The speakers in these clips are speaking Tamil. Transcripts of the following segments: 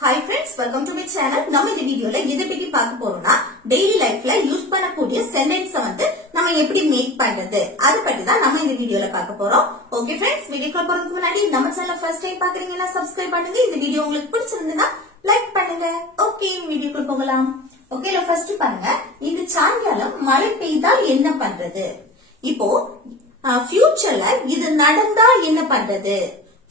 Hi friends, welcome to my channel. நம்ம இந்த வீடியோல எதை பத்தி பார்க்க போறோம்னா டெய்லி லைஃப்ல யூஸ் பண்ணக்கூடிய சென்டென்ஸ் வந்து நம்ம எப்படி மேக் பண்றது அத பத்தி தான் நம்ம இந்த வீடியோல பார்க்க போறோம். ஓகே फ्रेंड्स, வீடியோக்குள்ள போறதுக்கு முன்னாடி நம்ம சேனலை ஃபர்ஸ்ட் டைம் பாக்குறீங்கன்னா சப்ஸ்கிரைப் பண்ணுங்க. இந்த வீடியோ உங்களுக்கு பிடிச்சிருந்தா லைக் பண்ணுங்க. ஓகே, வீடியோக்குள்ள போகலாம். ஓகேல ஃபர்ஸ்ட் பாருங்க, இந்த சாயங்காலம் மழை பெய்தால் என்ன பண்றது? இப்போ ஃபியூச்சர்ல இது நடந்தா என்ன பண்றது?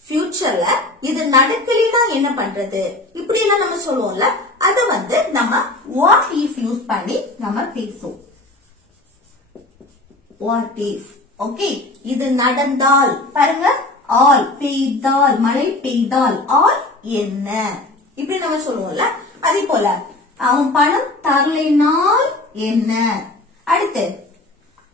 ஃபியூச்சர்ல இது நடக்கலைனா என்ன பண்றது? இப்படி எல்லாம் நம்ம சொல்லுவோம்ல, அத வந்து நம்ம வாட் இஃப் யூஸ் பண்ணி நம்ம பேசுவோம். What if. ஓகே, இது நடந்தால் பாருங்க, ஆல் பெய்தால், மழை பெய்தால், ஆல் என்ன, இப்படி நம்ம சொல்லுவோம்ல. அதே போல அவன் பணம் தரலைனால் என்ன, அடுத்து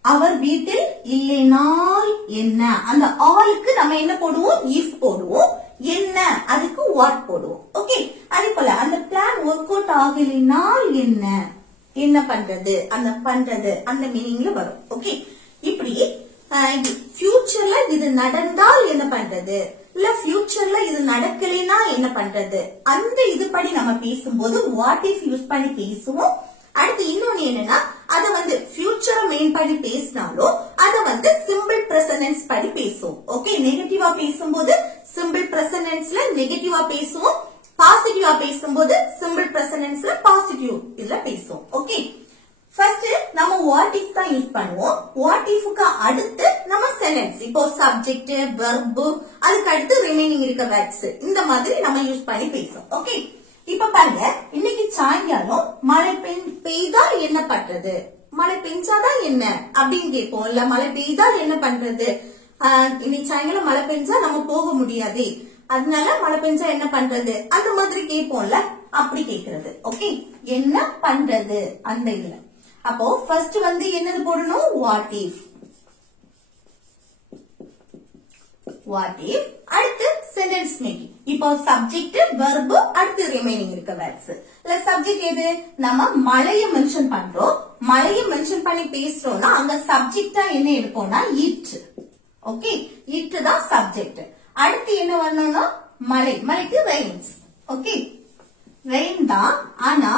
அவர் வீட்டில் இல்லைனால் என்ன, அந்த ஆளுக்கு நம்ம என்ன போடுவோம்? இஃப் போடுவோம். என்ன, அதுக்கு வாட் போடுவோம். ஓகே, அதே போல அந்த பிளான் ஒர்க் அவுட் ஆகலைனால் என்ன, என்ன பண்றது, அந்த பண்றது அந்த மீனிங்ல வரும். ஓகே, இப்படி ஃபியூச்சர்ல இது நடந்தால் என்ன பண்றது, இல்ல ஃபியூச்சர்ல இது நடக்கலைனா என்ன பண்றது, அந்த இது படி நம்ம பேசும்போது வாட் இஃப் யூஸ் பண்ணி பேசுவோம். அடுத்து இன்னொன்னு என்னன்னா, அத வந்து ஃபியூச்சரை மெயின் பண்ணி பேசினாலும் அத வந்து சிம்பிள் பிரசன்டென்ஸ் படி பேசுவோம். ஓகே, நெகட்டிவா பேசும்போது சிம்பிள் பிரசன்டென்ஸ்ல நெகட்டிவா பேசுவோம், பாசிட்டிவா பேசும்போது சிம்பிள் பிரசன்டென்ஸ்ல பாசிட்டிவ் இதுல பேசுவோம். ஓகே, ஃபர்ஸ்ட் நம்ம வாட் இஃப் தான் யூஸ் பண்ணுவோம். வாட் இஃப்க்கு அடுத்து நம்ம சென்டென்ஸ், இப்போ சப்ஜெக்ட், வெர்ப், அதுக்கு அடுத்து ரிமைனிங் இருக்க வேர்ட்ஸ், இந்த மாதிரி நம்ம யூஸ் பண்ணி பேசுவோம். ஓகே, இப்ப பாருங்க, இன்னைக்கு சாயங்காலம் மழை பெய்தால் என்ன பண்றது? மழை பெஞ்சாதான் என்ன அப்படின்னு கேட்போம் இல்ல, மழை பெய்தால் என்ன பண்றது? இன்னைக்கு சாயங்காலம் மழை பெஞ்சா நம்ம போக முடியாது, அதனால மழை பெஞ்சா என்ன பண்றது, அந்த மாதிரி கேட்போம்ல, அப்படி கேக்குறது. ஓகே, என்ன பண்றது அந்த இதுல. அப்போ ஃபர்ஸ்ட் வந்து என்னது போடணும்? What if. வாட் இஃப், அடுத்து சென்டென்ஸ் மேக்கிங். இப்போ சப்ஜெக்ட், வெர்ப், அடுத்து ரிமைனிங் இருக்க வேர்ட்ஸ். இல்ல சப்ஜெக்ட் எது, நம்ம மழைய மென்ஷன் பண்றோம், மழைய மென்ஷன் பண்ணி பேசுறோம்னா அங்க சப்ஜெக்டா என்ன எடுப்போம்னா இட். ஓகே, இட் தான் சப்ஜெக்ட். அடுத்து என்ன வரணும்னா மழை, மழைக்கு ரெயின்ஸ். ஓகே, ரெயின் தான், ஆனா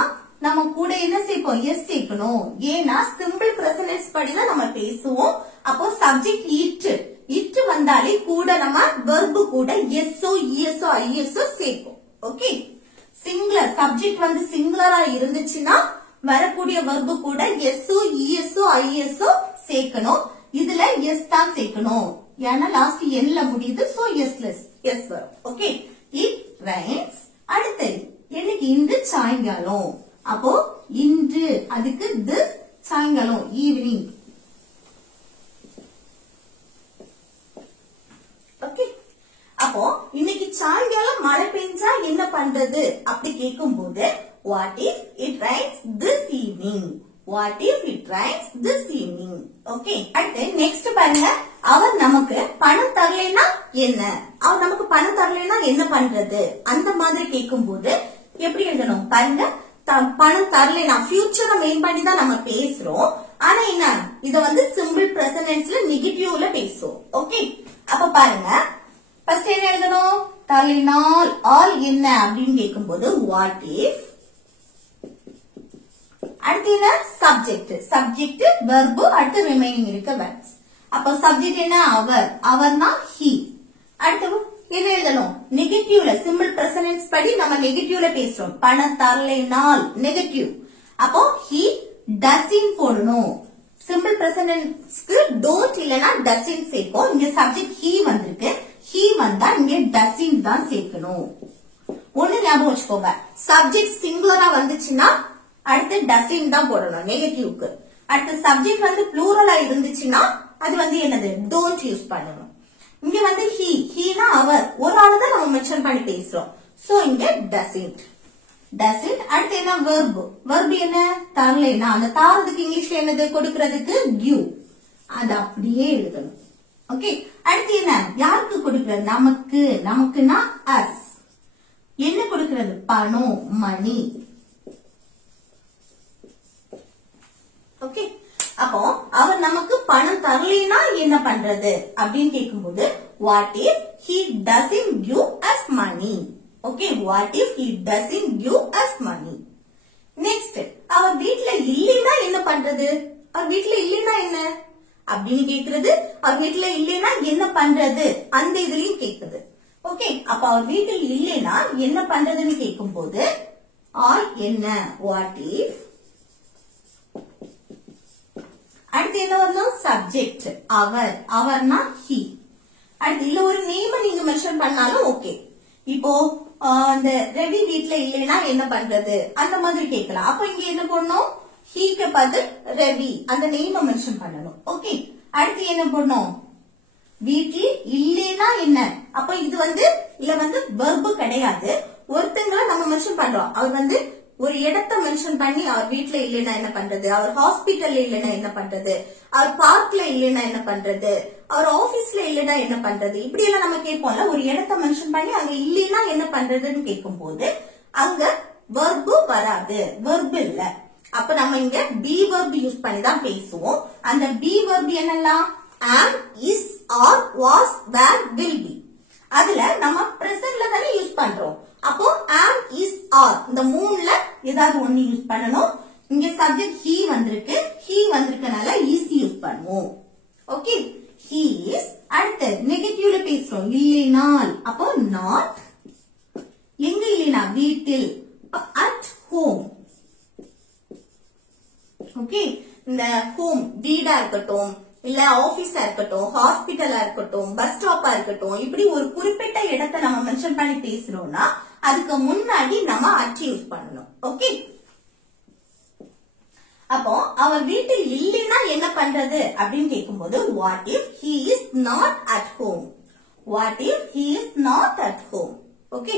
நம்ம கூட என்ன சேர்ப்போம்? எஸ் சேர்க்கணும். ஏன்னா சிம்பிள் பிரசன்டென்ஸ் படி தான் நம்ம பேசுவோம். அப்போ சப்ஜெக்ட் இட், இட் வந்தாலே கூட நம்ம வெர்ப் கூட எஸ்ஓ, இஎஸ்ஓ, ஐஎஸ்ஓ சேர்ப்போம். ஓகே, சிங்குலர் சப்ஜெக்ட் வந்து சிங்குலரா இருந்துச்சுன்னா வரக்கூடிய வெர்ப் கூட எஸ்ஓ, இஎஸ்ஓ, ஐஎஸ்ஓ சேர்க்கணும். இதுல எஸ் தான் சேர்க்கணும், ஏன்னா லாஸ்ட் என்ல முடியுது, சோ எஸ்லெஸ் எஸ் வரும். Okay, it Reigns. அடுத்து இன்னைக்கு இன்று சாயங்காலம், அப்போ இன்று அதுக்கு திஸ், சாயங்காலம் ஈவினிங். ஓகே, அப்போ இன்னைக்கு சாயங்காலம் மழை பெஞ்சா என்ன பண்றது அப்படி கேட்கும் போது what if it rhymes this evening. What if it rhymes this evening. Okay, அடுத்து நெக்ஸ்ட் பாருங்க, அவர் நமக்கு பணம் தரலைன்னா என்ன, அவர் நமக்கு பணம் தரலைன்னா என்ன பண்றது, அந்த மாதிரி கேட்கும் போது எப்படி எழுதணும் பாருங்க. பணம் தரலைன்னா ஃபியூச்சரை மெயின் பண்ணி தான் நம்ம பேசுறோம், ஆனா என்ன இத வந்து சிம்பிள் பிரசன்டென்ஸ்ல நெகட்டிவ்ல பேசுவோம். ஓகே, அப்ப பாருங்க, ஃபர்ஸ்ட் என்ன எழுதணும்? தரலைனால் ஆல் என்ன அப்படின்னு கேட்கும் போது வாட் இஃப், அடுத்து என்ன சப்ஜெக்ட், சப்ஜெக்ட் வெர்ப், அடுத்து ரிமைனிங் இருக்க வேர்ட்ஸ். அப்ப சப்ஜெக்ட் என்ன? அவர், அவர்னா ஹி. அடுத்து என்ன எழுதணும்? நெகட்டிவ்ல, சிம்பிள் பிரசன்டென்ஸ் படி நம்ம நெகட்டிவ்ல பேசுறோம். பணம் தரலைனால் நெகட்டிவ், அப்போ ஹி டசின் போடணும். சிம்பிள் பிரசன்டென்ஸ்க்கு டோன்ட் இல்லனா டசின் சேர்ப்போம். இங்க சப்ஜெக்ட் ஹி வந்திருக்கு, ஹி வந்தா இங்க டசின் தான் சேர்க்கணும். ஒண்ணு ஞாபகம் வச்சுக்கோங்க, சப்ஜெக்ட் சிங்குலரா வந்துச்சுன்னா அடுத்து டசின் தான் போடணும் நெகட்டிவ்க்கு. அடுத்து சப்ஜெக்ட் வந்து ப்ளூரலா இருந்துச்சுன்னா அது வந்து என்னது? டோன்ட் யூஸ் பண்ணணும். இங்க வந்து ஹி, ஹீனா அவர், ஒரு ஆளு தான் நம்ம மென்ஷன் பண்ணி பேசுறோம், சோ இங்க டசின்ட். டசின்ட். அடுத்து என்ன? வெர்ப். வெர்ப் என்ன? தரலைனா, அந்த தாரதுக்கு இங்கிலீஷ்ல என்னது கொடுக்கறதுக்கு? கிவ். அது அப்படியே எழுதணும். ஓகே, அடுத்து என்ன? யாருக்கு கொடுக்கிறது? நமக்கு, நமக்குன்னா அஸ். என்ன கொடுக்கிறது? பணம், மணி. ஓகே, அப்போ அவர் நமக்கு பணம் தரலைனா என்ன பண்றது அப்படின்னு கேட்கும்போது what if he doesn't give us money. Okay, what if he doesn't give us money? Next, அவர் வீட்ல இல்லைன்னா என்ன பண்றது? அவர் வீட்ல இல்லைன்னா என்ன அப்படின்னு கேக்குறது. அவர் வீட்ல இல்லைன்னா என்ன பண்றது அந்த இதுலயும் கேக்குது. ஓகே, அப்ப அவர் வீட்டில் இல்லைன்னா என்ன பண்றதுன்னு கேட்கும் போது ஆல் என்ன வாட் இஃப். அடுத்து என்ன வரணும்? சப்ஜெக்ட் அவர், அவர்னா ஹி. அடுத்து இல்ல ஒரு நேம் நீங்க மென்ஷன் பண்ணாலும் ஓகே. இப்போ அந்த ரவி வீட்ல இல்லைன்னா என்ன பண்றது அந்த மாதிரி கேட்கலாம். அப்ப இங்க என்ன பண்ணணும்? ஹீக்கு பதில் ரவி அந்த நேம் மென்ஷன் பண்ணணும். ஓகே, அடுத்து என்ன பண்ணணும்? வீட்டில் இல்லைன்னா என்ன? அப்ப இது இல்ல வெர்பு கிடையாது. ஒருத்தங்களை நம்ம மென்ஷன் பண்றோம். அவர் ஒரு இடத்தை மென்ஷன் பண்ணி அவர் வீட்ல இல்லைன்னா என்ன பண்றது, அவர் ஹாஸ்பிட்டல்ல இல்லைன்னா என்ன பண்றது, அவர் பார்க்ல இல்லைன்னா என்ன பண்றது, அவர் ஆபீஸ்ல இல்லைன்னா என்ன பண்றது, இப்படி எல்லாம் நம்ம கேட்போம்ல. ஒரு இடத்தை மென்ஷன் பண்ணி அங்க இல்லைன்னா என்ன பண்றதுன்னு கேட்கும் போது அங்க வெர்பு வராது, வெர்பு இல்ல. அப்ப நம்ம இங்க பி வெர்பு யூஸ் பண்ணி தான் பேசுவோம். அந்த பி வெர்பு என்னெல்லாம்? am, is, are, was, were, will be. அதுல நம்ம பிரசன்ட்ல தானே யூஸ் பண்றோம். அப்போ am, is, are இந்த மூணுல ஏதாவது ஒன்னு யூஸ் பண்ணணும். இங்க சப்ஜெக்ட் he வந்திருக்கு, he வந்திருக்கனால is யூஸ் பண்ணுவோம். Okay, he is. அடுத்து நெகட்டிவ்ல பேசுறோம். இல்லைனால் அப்போ not. எங்க இல்லைனா? வீட்டில். at home. ஓகே, இந்த ஹோம் வீடா இருக்கட்டும், இல்ல ஆபீஸா இருக்கட்டும், ஹாஸ்பிட்டலா இருக்கட்டும், பஸ் ஸ்டாப்பா இருக்கட்டும், இப்படி ஒரு குறிப்பிட்ட இடத்தை நம்ம மென்ஷன் பண்ணி பேசுறோம்னா அதுக்கு முன்னாடி நம்ம at யூஸ் பண்ணணும். ஓகே, அப்போ அவர் வீட்டில் இல்லைன்னா என்ன பண்றது அப்படின்னு கேட்கும்போது what if he is not at home. what if he is not at home. Okay,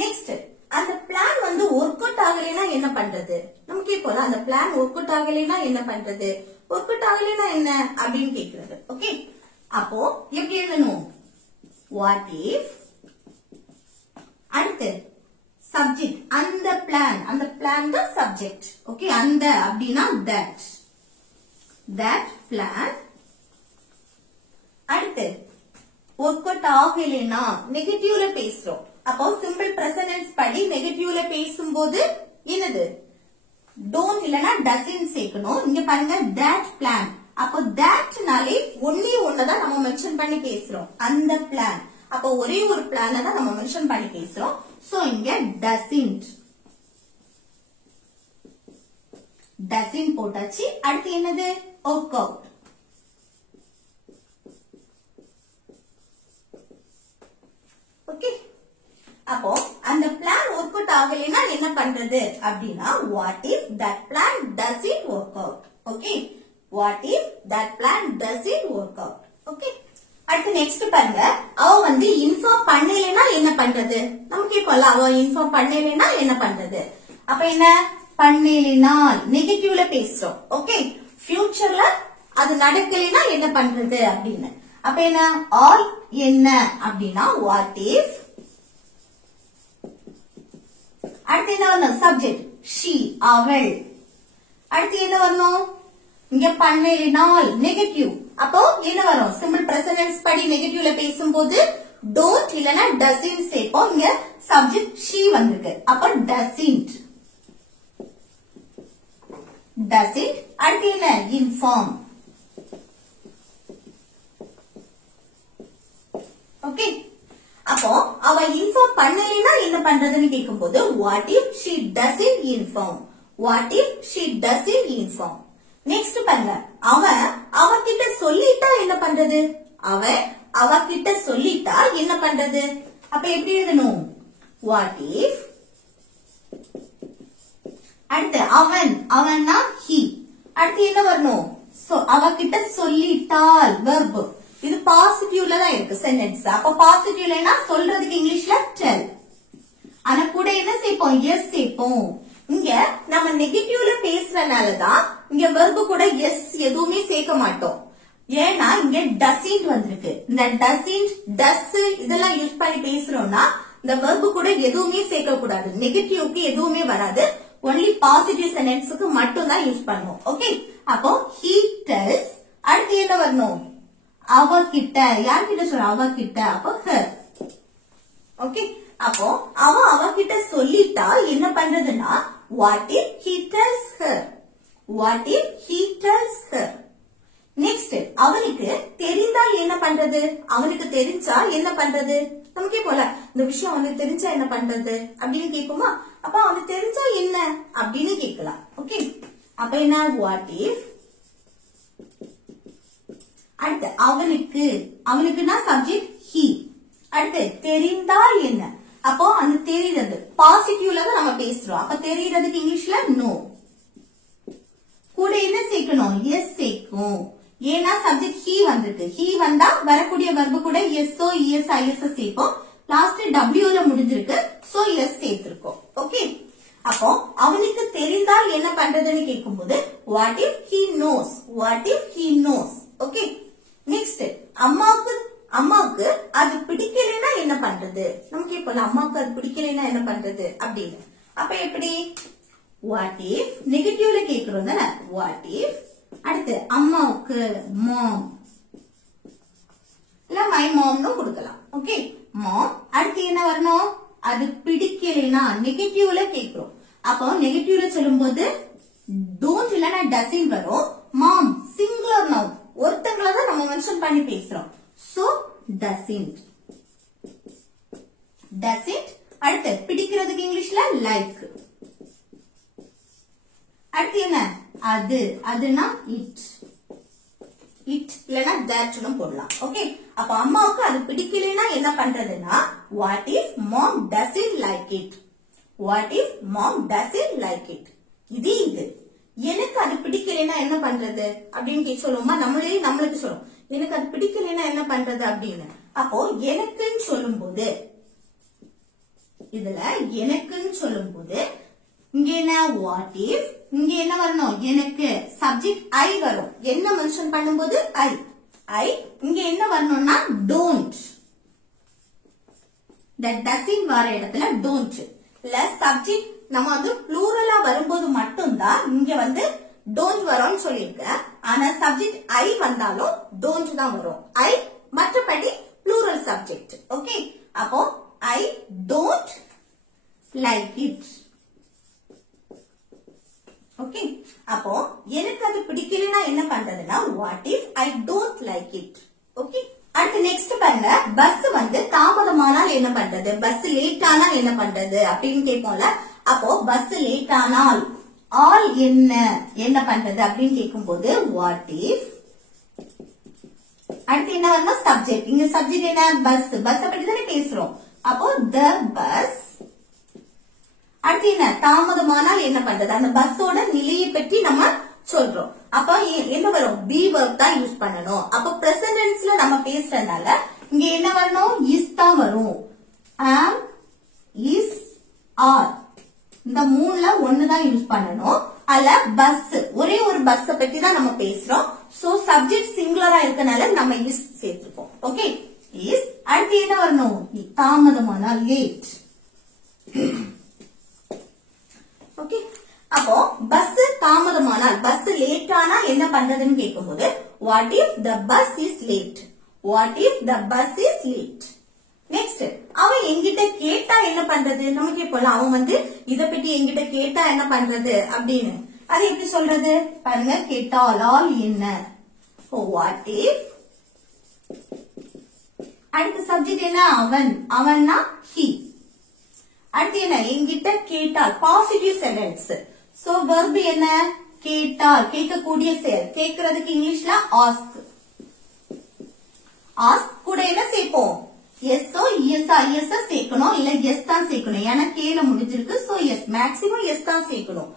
next அந்த பிளான் ஒர்க் அவுட் ஆகலைன்னா என்ன பண்றது? நம்ம கேட்போம்ல, அந்த பிளான் ஒர்க் அவுட் ஆகலைன்னா என்ன பண்றது, ஒர்க் அவுட் ஆகலைன்னா என்ன அப்படின்னு கேக்குறது. ஓகே, அப்போ எப்படி எழுதணும்? what if. அடுத்து சப்ஜெக்ட் அந்த பிளான், அந்த பிளான் தான் சப்ஜெக்ட். ஓகே, அந்த அப்படின்னா that, that plan. அடுத்து ஒர்க் அவுட் ஆகலைன்னா நெகட்டிவ்ல பேசுறோம். அப்போ சிம்பிள் பிரசன்ட் படி நெகட்டிவ்ல பேசும்போது என்னது? டோன்ட் இல்லனா டசன்ட் சேர்க்கணும். இங்க பாருங்க that plan. அப்போ thatனாலே ஒண்ணே ஒண்ணுதான் நம்ம மென்ஷன் பண்ணி பேசுறோம், அந்த பிளான். அப்போ ஒரே ஒரு பிளான தான் நம்ம மென்ஷன் பண்ணி பேசுறோம். சோ இங்க doesn't, doesn't போட்டாச்சு. அடுத்து என்னது? work out. ஓகே, அப்போ அந்த பிளான் ஒர்க் அவுட் ஆகலைன்னா என்ன பண்றது அப்படின்னா what if that plan doesn't work out. Okay, what if that plan doesn't work out. Okay, அடுத்து நெக்ஸ்ட் பாருங்க. அவ இன்ஃபார்ம் பண்ணலைன்னா என்ன பண்றது? நம்ம கேட்போம்ல, அவ இன்ஃபார்ம் பண்ணலைன்னா என்ன பண்றது? அப்ப என்ன? பண்ணலைனால் நெகட்டிவ்ல பேசுறோம். ஓகே, ஃபியூச்சர்ல அது நடக்கலைன்னா என்ன பண்றது அப்படின்னு. அப்ப என்ன? ஆல் என்ன அப்படின்னா what if. அடுத்து என்ன வரணும்? சப்ஜெக்ட் she, அவள். அடுத்து என்ன வரணும்? இங்க பண்ணலைனால் நெகட்டிவ். அப்போ என்ன வரும்? சிம்பிள் பிரசன்ட் படி நெகட்டிவ்ல பேசும்போது don't இல்லனா doesn't சேர்ப்போம். இங்க சப்ஜெக்ட் she வந்திருக்கு. அப்போ doesn't, doesn't. அடுத்து என்ன? inform. ஓகே, அப்போ அவ இன்ஃபார்ம் பண்ணலைன்னா என்ன பண்றதுன்னு கேட்கும்போது what if she doesn't inform. what if she doesn't inform. Next பாருங்க, அவகிட்ட சொல்லிட்டா என்ன பண்றது? அவகிட்ட சொல்லிட்டா என்ன பண்றது? அப்ப எப்படி எழுதணும்? what if. அடுத்து அவன்னா he. அடுத்து என்ன வரணும்? அவகிட்ட சொல்லிட்டால் verb. இது பாசிட்டிவ்ல தான் இருக்கு சென்டென்ஸ். அப்ப பாசிட்டிவ்லனா சொல்றதுக்கு இங்கிலீஷ்ல tell. ஆனா கூட என்ன சேர்ப்போம்? எஸ் சேர்ப்போம். இங்க நம்ம நெகட்டிவ்ல பேசுறனாலதான் இங்க verb கூட எஸ் எதுவுமே சேர்க்க மாட்டோம். ஏன்னா இங்க doesn't வந்திருக்கு. இந்த doesn't, does இதெல்லாம் யூஸ் பண்ணி பேசுறோம்னா இந்த verb கூட எதுவுமே சேர்க்க கூடாது. நெகட்டிவ்க்கு எதுவுமே வராது. ஒன்லி பாசிட்டிவ் சென்டென்ஸ்க்கு மட்டும் தான் யூஸ் பண்ணுவோம். ஓகே, அப்போ he tells. அடுத்து என்ன வரணும்? அவகிட்ட. யார்கிட்ட சொல்ற? அவகிட்ட. அப்போ her. ஓகே, அப்போ அவகிட்ட சொல்லிட்டா என்ன பண்றதுன்னா what if he tells her, what if he tells her. Next அவனுக்கு தெரிந்தால் என்ன பண்றது, அவனுக்கு தெரிஞ்சா என்ன பண்றது, நமக்கே போல இந்த விஷயம் அவனுக்கு தெரிஞ்சா என்ன பண்றது அப்படின்னு கேட்போமா. அப்ப அவனுக்கு தெரிஞ்சா என்ன அப்படின்னு கேட்கலாம். ஓகே, அப்ப என்ன what if. அடுத்து அவனுக்கு, அவனுக்குன்னா சப்ஜெக்ட் he. அடுத்து தெரிந்தால் என்ன, அப்போ அந்த தெரிகிறது பாசிட்டிவ்ல தான் நம்ம பேசுறோம். அப்ப தெரிகிறதுக்கு இங்கிலீஷ்ல நோ. கூட என்ன சேர்க்கணும், எஸ் சேர்க்கும். ஏன்னா சப்ஜெக்ட் he வந்திருக்கு. he வந்தா வரக்கூடிய வெர்பு கூட எஸ்ஓ இஎஸ் ஐஎஸ் சேர்ப்போம். லாஸ்ட் டபிள்யூல முடிஞ்சிருக்கு, சோ எஸ் சேர்த்திருக்கோம். ஓகே, அப்போ அவனுக்கு தெரிந்தால் என்ன பண்றதுன்னு கேட்கும்போது what if he knows, what if he knows. Okay, next அம்மாவுக்கு அது பிடிக்கலைன்னா என்ன பண்றது, நமக்கு இப்போ அம்மாவுக்கு அது பிடிக்கலைன்னா என்ன பண்றது அப்படின்னு. அப்ப எப்படி what if நெகட்டிவ்ல கேக்குறோம் தானே, what if. அடுத்து அம்மாவுக்கு மாம் இல்ல மை மாம்னு கொடுக்கலாம். ஓகே, மாம். அடுத்து என்ன வரணும், அது பிடிக்கலைன்னா நெகட்டிவ்ல கேக்குறோம். அப்போ நெகட்டிவ்ல சொல்லும்போது டோன்ட் இல்லனா டசன்ட் வரும். மாம் சிங்குலர் நவுன், ஒருத்தங்கள தான் நம்ம மென்ஷன் பண்ணி பேசுறோம். So doesn't, doesn't. அடுத்து பிடிக்கிறதுக்கு இங்கிலீஷ்ல லைக். அடுத்து என்ன, அது, அதுனா இட், இட் இல்லனா தட்னு போடலாம். ஓகே, அப்ப அம்மாவுக்கு அது பிடிக்கலைன்னா என்ன பண்றதுன்னா what if mom doesn't like it, what if mom doesn't like it. இது எனக்கு அது பிடிக்கலைன்னா என்ன பண்றது அப்படின்னு சொல்லுவோமா, நம்மளுக்கு சொல்லுவோம் எனக்கு அது பிடிக்கலைன்னா என்ன பண்றது அப்படின்னு. அப்போ எனக்குன்னு சொல்லும்போது, இதுல எனக்குன்னு சொல்லும்போது இங்க என்ன what if, இங்க என்ன வரணும், எனக்கு சப்ஜெக்ட் ஐ வரும். என்ன மென்ஷன் பண்ணும்போது ஐ. இங்க என்ன வரணும்னா don't, that doesn't வர இடத்துல don't இல்ல. சப்ஜெக்ட் நம்ம வந்து ப்ளூரலா வரும்போது மட்டும்தான் இங்க வந்து don't வரும்னு சொல்லியிருக்கேன். ஆனா சப்ஜெக்ட் ஐ வந்தாலும் don't தான் வரும். ஐ மற்றபடி ப்ளூரல் சப்ஜெக்ட். ஓகே, அப்போ ஐ don't like it. ஓகே, அப்போ எனக்கு அது பிடிக்கலனா என்ன பண்றதுன்னா what if I don't like it. Okay, அடுத்து நெக்ஸ்ட் பாருங்க, பஸ் வந்து தாமதமானால் என்ன பண்றது, பஸ் லேட் ஆனால் என்ன பண்றது அப்படின்னு கேட்போம்ல. அப்போ பஸ் லேட் ஆனால் ஆல் என்ன பண்றது அப்படின்னு கேட்கும்போது what if. அடுத்து என்ன வரணும், சப்ஜெக்ட். இங்க சப்ஜெக்ட் என்ன, பஸ். பஸ் பத்தி தானே பேசுறோம். அப்போ the bus. அடுத்து என்ன, தாமதமானால் என்ன பண்றது, அந்த பஸ்ஸோட நிலையை பற்றி நம்ம சொல்றோம். அப்ப என்ன வரும், பி வெர்ப் தான் யூஸ் பண்ணணும். அப்ப பிரசன்ட் டென்ஸ்ல நம்ம பேசுறதுனால இங்க என்ன வரணும், இஸ் தான் வரும். am, is, are இந்த மூணுல ஒண்ணுதான் யூஸ் பண்ணணும். அல்ல பஸ், ஒரே ஒரு பஸ் பத்தி தான் நம்ம பேசுறோம். சோ சப்ஜெக்ட் சிங்குலரா இருக்கனால நம்ம இஸ் சேர்த்துப்போம். Okay, is. அடுத்து என்ன வரணும், தாமதமானால் லேட். ஓகே, அப்போ பஸ் தாமதமானால், பஸ் லேட் ஆனா என்ன பண்றதுன்னு கேட்கும்போது what if the bus is late, what if the bus is late. Next, அவன் என்கிட்ட கேட்டா என்ன பண்றது, நமக்கு போல அவன் வந்து இத பத்தி என்கிட்ட கேட்டா என்ன பண்றது அப்படின்னு. அது எப்படி சொல்றது பாருங்க, கேட்டால் ஆல் என்ன, what if. அடுத்த சப்ஜெக்ட் என்ன, அவன்னா he. அடுத்து என்ன, என்கிட்ட கேட்டால் பாசிட்டிவ் சென்டென்ஸ். சோ வெர்ப் என்ன, கேட்டால், கேட்கக்கூடிய செயல். கேட்கறதுக்கு இங்கிலீஷ்ல ஆஸ்க். ஆஸ்க் கூட என்ன சேர்ப்போம், எஸ்ஓ இஎஸ் ஐஎஸ் சேர்க்கணும். இல்ல எஸ் தான் சேர்க்கணும், ஏன்னா கேல முடிஞ்சிருக்கு. சோ எஸ், மேக்சிமம் எஸ் தான் சேர்க்கணும்.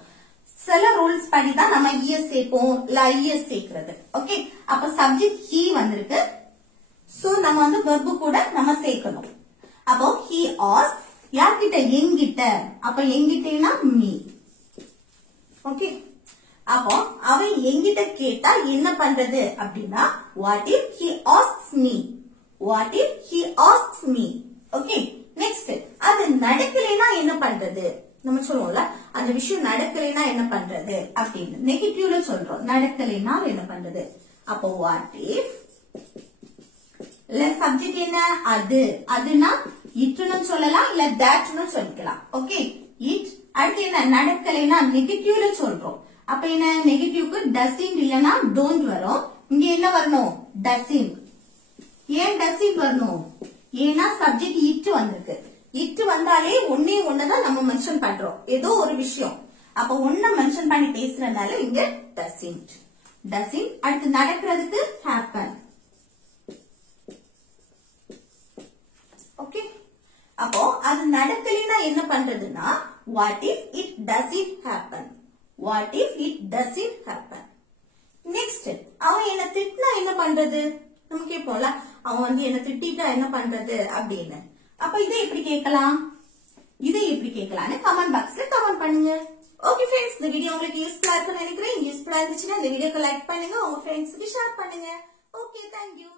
சில ரூல்ஸ் படி தான் நம்ம இஎஸ் சேர்ப்போம், இல்ல ஐஎஸ் சேர்க்கிறது. ஓகே, அப்ப சப்ஜெக்ட் he வந்திருக்கு. சோ நம்ம வந்து வெர்ப் கூட நம்ம சேர்க்கணும். அப்போ he asks, யார்கிட்ட, என்கிட்ட. அப்ப என்கிட்டனா மீ. ஓகே, அப்போ அவன் என்கிட்ட கேட்டா என்ன பண்றது அப்படின்னா what if he asks me, what if he asks me. Okay, next, அது நடக்கலைன்னா என்ன பண்றது, நம்ம சொல்லுவோம்ல அந்த விஷயம் நடக்கலைன்னா என்ன பண்றது அப்படின்னு. நெகட்டிவ்ல சொல்றோம், நடக்கலைன்னா என்ன பண்றது. அப்போ what if இல்ல சப்ஜெக்ட் என்ன, அதுனா இட்னு சொல்லலாம் இல்ல தட்னு சொல்லிக்கலாம். Okay, it. அடுத்து என்ன, நடக்கலைன்னா நெகட்டிவ்ல சொல்றோம். அப்ப என்ன, நெகட்டிவ்க்கு டசின் இல்லனா டோன்ட் வரும். இங்க என்ன வரணும், டசின். ஏன் டசின் வரணும், ஏன்னா சப்ஜெக்ட் இட் வந்திருக்கு. இட் வந்தாலே ஒன்னே ஒண்ணுதான் நம்ம மென்ஷன் பண்றோம், ஏதோ ஒரு விஷயம். அப்ப ஒன்ன மென்ஷன் பண்ணி பேசுறதுனால இங்க டசின்ட். டசின். அடுத்து நடக்கிறதுக்கு happen. ஓகே, அப்போ அது நடக்கலைன்னா என்ன பண்றதுன்னா what if it doesn't happen. What if it doesn't happen. Next, அவன் என்ன திட்டினா என்ன பண்றது, நம்ம கேட்போம்ல, அவன் என்ன திட்டா என்ன பண்றது அப்படின்னு. அப்ப இதை எப்படி கேட்கலாம், இதை எப்படி கேட்கலாம்னு கமெண்ட் பாக்ஸ்ல கமெண்ட் பண்ணுங்க. ஓகே ஃப்ரெண்ட்ஸ், இந்த வீடியோ உங்களுக்கு யூஸ்ஃபுல்லா இருக்குன்னு நினைக்கிறேன். யூஸ்ஃபுல்லா இருந்துச்சுன்னா இந்த வீடியோக்கு லைக் பண்ணுங்க, உங்க ஃப்ரெண்ட்ஸ்க்கு ஷேர் பண்ணுங்க. Okay, thank you.